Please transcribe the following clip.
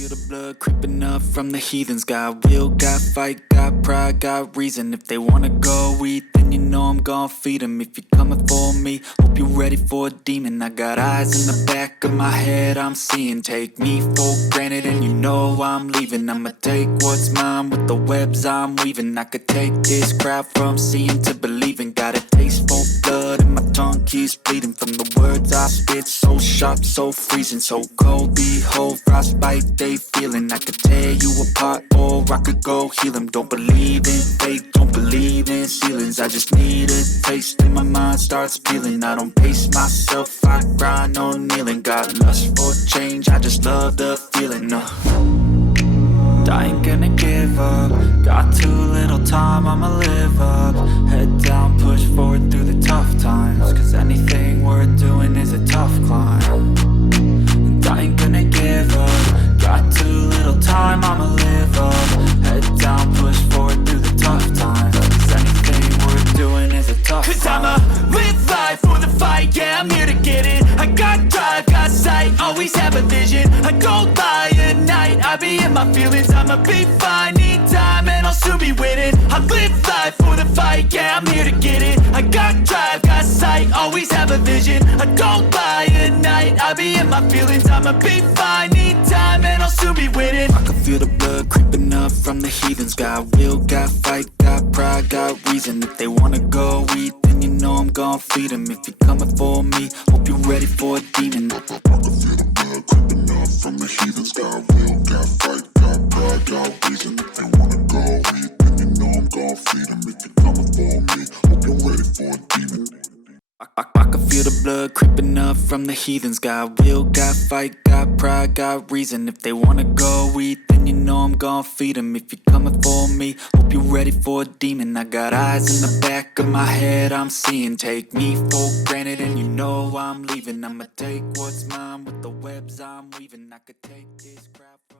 feel the blood creeping up from the heathens. Got will, got fight, got pride, got reason. If they wanna go eat, then you know I'm gon' feed them. If you're coming for me, hope you're ready for a demon. I got eyes in the back of my head, I'm seeing. Take me for granted and you know I'm leaving. I'ma take what's mine with the webs I'm weaving. I could take this crowd from seeing to believing. Got a taste for blood and my tongue keeps bleeding from the words I spit. So sharp, so freezing, so cold. Behold, frostbite they feeling. I could tear you apart or I could go heal them. Don't believe in fate, don't believe in ceilings. I just need a taste and my mind starts peeling. I don't pace myself, I grind on kneeling. Got lust for change, I just love the feeling. I ain't gonna give up. Got too little time, I'ma live up. Head down, push forward through the tough times. Cause anything worth doing is a tough climb. And I ain't gonna give up. Got too little time, I'ma live up. Head down, push forward through the tough times. Cause anything worth doing is a tough climb. Cause I'ma live life for the fight, yeah, I'm here to get it. I got drive, got sight, always have a vision. I go by at night, I be in my feelings. I'ma be fine, need time, and I'll soon be winning. I live life for the fight, yeah, I'm here to get it. I got drive, got sight, always have a vision. I go by at night, I be in my feelings. I'ma be fine, need time, and I'll soon be winning. I can feel the blood creeping up from the heathens. Got will, got fight, got pride, got reason. If they wanna go eat, then you know I'm gon' feed them. If you're coming for me, hope you're ready for a demon. I can feel the blood creeping up from the heathens. Got will, got fight, got pride, got reason. If they wanna go eat, then you know I'm gon' feed them. If you're coming for me, hope you're ready for a demon. I can feel the blood creeping up from the heathens. Got will, got fight, got pride, got reason. If they wanna go eat, then you know I'm gon' feed them. If you're coming for me, hope you're ready for a demon. I got eyes in the back of my head, I'm seeing. Take me for granted and you know I'm leaving. I'ma take what's mine with the webs I'm weaving. I could take this crowd from